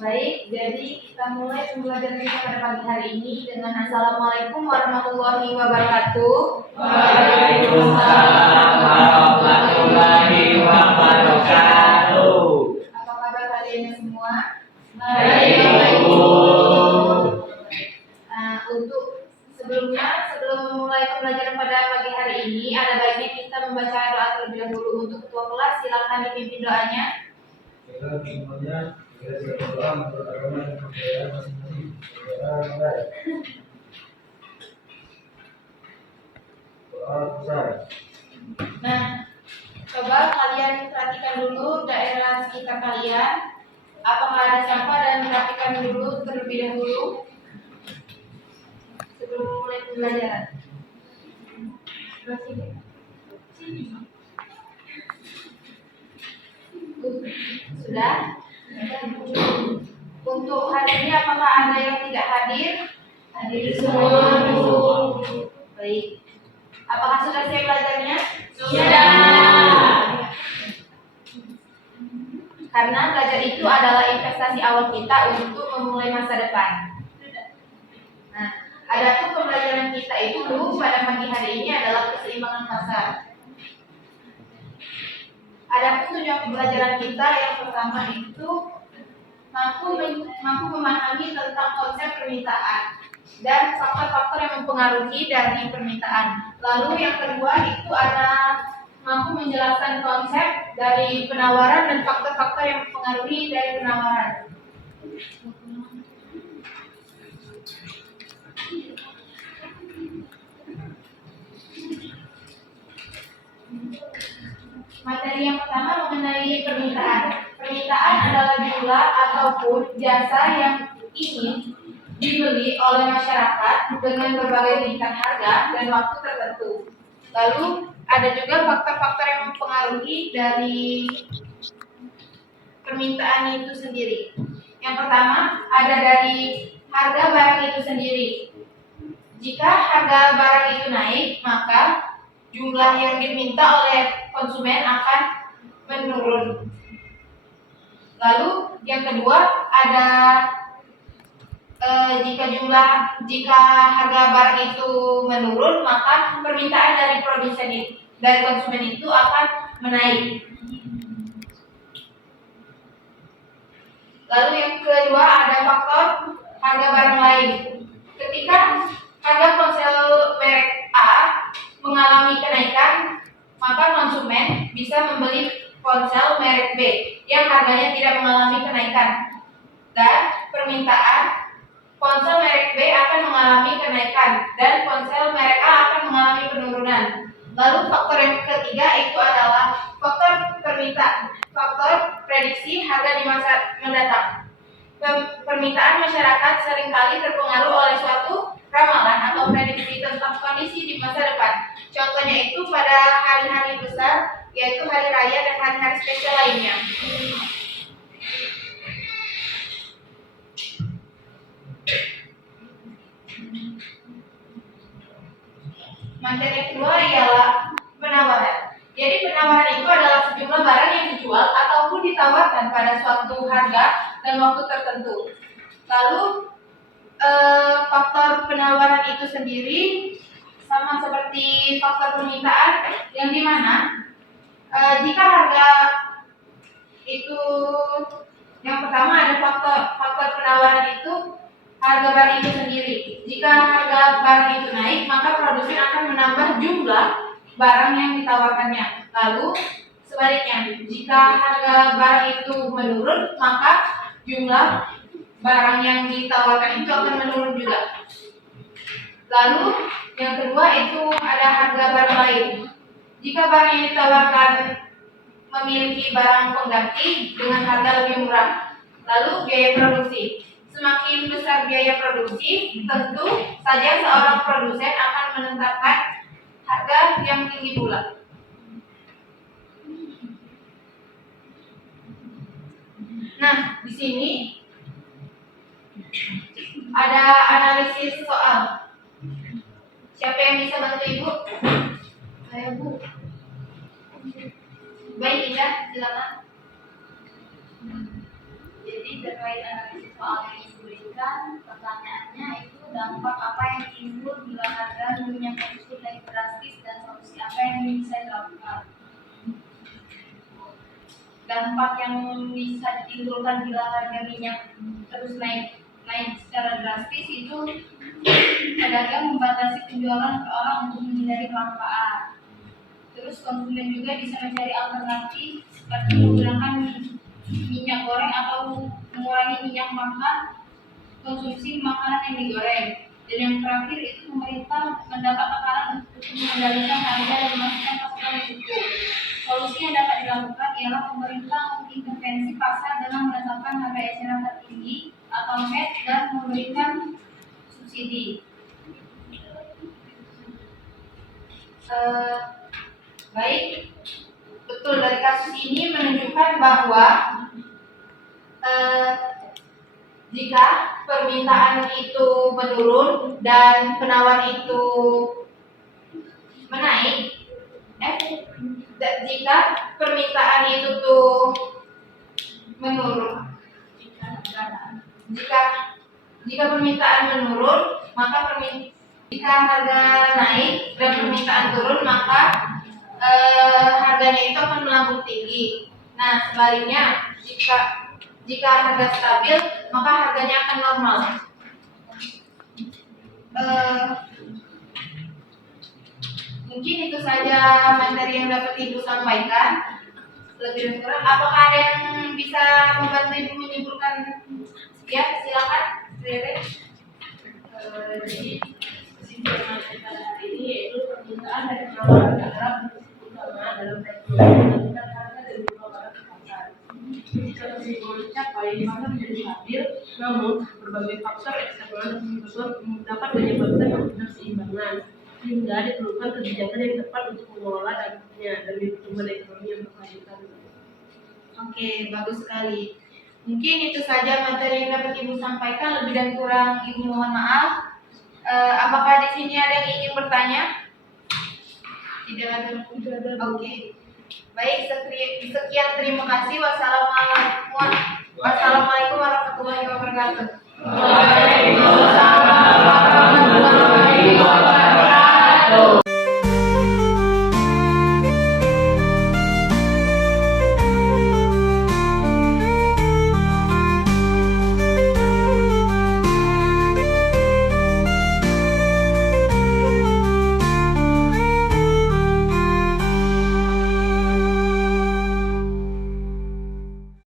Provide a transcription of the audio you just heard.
Baik, jadi kita mulai pembelajaran kita pada pagi hari ini dengan Assalamualaikum warahmatullahi wabarakatuh. Waalaikumsalam warahmatullahi wabarakatuh. Apa kabar kalian semua? Baik, Bu. Sebelum memulai pembelajaran pada pagi hari ini, ada baiknya kita membaca doa terlebih dahulu. Untuk ketua kelas, silakan dipimpin doanya. Semuanya kita berdoa menurut agama dan kebudayaan masing-masing. Doa besar. Nah, coba kalian perhatikan dulu daerah sekitar kalian. Apakah ada sampah, dan perhatikan dulu terlebih dahulu sebelum mulai pembelajaran. Sudah? Untuk hari ini apakah ada yang tidak hadir? Hadir semua. Baik. Apakah sudah siap belajarnya? Sudah. Karena belajar itu adalah investasi awal kita untuk memulai masa depan. Nah, adapun pembelajaran kita itu pada pagi hari ini adalah keseimbangan pasar. Adapun tujuan pembelajaran kita yang pertama itu mampu memahami tentang konsep permintaan dan faktor-faktor yang mempengaruhi dari permintaan. Lalu yang kedua itu ada mampu menjelaskan konsep dari penawaran dan faktor-faktor yang mempengaruhi dari penawaran. Materi yang pertama mengenai permintaan. Permintaan adalah jumlah ataupun jasa yang ingin dibeli oleh masyarakat dengan berbagai tingkat harga dan waktu tertentu. Lalu ada juga faktor-faktor yang mempengaruhi dari permintaan itu sendiri. Yang pertama ada dari harga barang itu sendiri. Jika harga barang itu naik, maka jumlah yang diminta oleh konsumen akan menurun. Lalu yang kedua ada jika harga barang itu menurun, maka permintaan dari konsumen itu akan menaik. Lalu yang kedua ada faktor harga barang lain. Ketika harga ponsel merek A mengalami kenaikan, maka konsumen bisa membeli ponsel merek B yang harganya tidak mengalami kenaikan, dan permintaan ponsel merek B akan mengalami kenaikan dan ponsel merek A akan mengalami penurunan. Lalu faktor yang ketiga itu adalah faktor faktor prediksi harga di masa mendatang. Permintaan masyarakat seringkali terpengaruh oleh suatu ramalan atau prediksi tentang kondisi di masa depan. Contohnya itu pada hari-hari besar, yaitu hari raya dan hari-hari spesial lainnya. Materi kedua ialah penawaran. Jadi penawaran itu adalah sejumlah barang yang dijual ataupun ditawarkan pada suatu harga dan waktu tertentu. Lalu faktor penawaran itu sendiri sama seperti faktor permintaan, yang dimana jika harga itu, yang pertama ada faktor penawaran itu harga barang itu sendiri. Jika harga barang itu naik, maka produsen akan menambah jumlah barang yang ditawarkannya. Lalu sebaliknya, jika harga barang itu menurun, maka jumlah barang yang ditawarkan itu akan menurun juga. Lalu yang kedua itu ada harga barang lain. Jika barang yang ditawarkan memiliki barang pengganti dengan harga lebih murah. Lalu biaya produksi. Semakin besar biaya produksi, tentu saja seorang produsen akan menetapkan harga yang tinggi pula. Nah, di sini ada analisis soal. Siapa yang bisa bantu Ibu? Ayo Bu. Baik, Ida, silakan. Jadi terkait analisis soal yang diberikan, pertanyaannya itu dampak apa yang timbul bila harga minyak terus naik drastis dan solusi apa yang bisa dilakukan? Dampak yang bisa ditimbulkan bila harga minyak terus naik secara drastis itu pedagang membatasi penjualan ke orang untuk menghindari kelangkaan. Terus konsumen juga bisa mencari alternatif seperti menggunakan minyak goreng atau mengurangi minyak makan, konsumsi makanan yang digoreng. Dan yang terakhir itu pemerintah mendapat tekanan untuk mengendalikan harga dan memastikan pasokan yang cukup. Solusi yang dapat dilakukan ialah pemerintah mengintervensi pasar dengan menetapkan harga eceran tertinggi atau MAT dan memberikan subsidi. Baik, betul, dari kasus ini menunjukkan bahwa jika permintaan itu menurun dan penawaran itu menaik, jika permintaan itu tuh menurun, jika permintaan menurun, maka jika harga naik dan permintaan turun, maka harganya itu akan melambung tinggi. Nah, sebaliknya, jika harga stabil, maka harganya akan normal. Mungkin itu saja materi yang dapat Ibu sampaikan. Lebih dan kurang, apakah ada yang bisa membantu Ibu menyimpulkan? Ya, silakan. Jadi kesimpulan kita hari ini yaitu permintaan dari penawaran adalah prinsip utama dalam menentukan harga dan jual barang di pasar. Jika kesimpulan dicapai, pasar menjadi stabil, namun berbagai faktor eksternal dapat menyebabkan ketidakseimbangan, sehingga diperlukan kebijakan yang tepat untuk mengelola dampaknya demi pertumbuhan ekonomi yang berkelanjutan. Oke, bagus sekali. Mungkin itu saja materi yang dapat Ibu sampaikan. Lebih dan kurang Ibu mohon maaf. Apakah di sini ada yang ingin bertanya? Tidak ada. Oke. Baik, sekian terima kasih. Wassalamualaikum warahmatullahi wabarakatuh. Waalaikumsalam warahmatullahi wabarakatuh.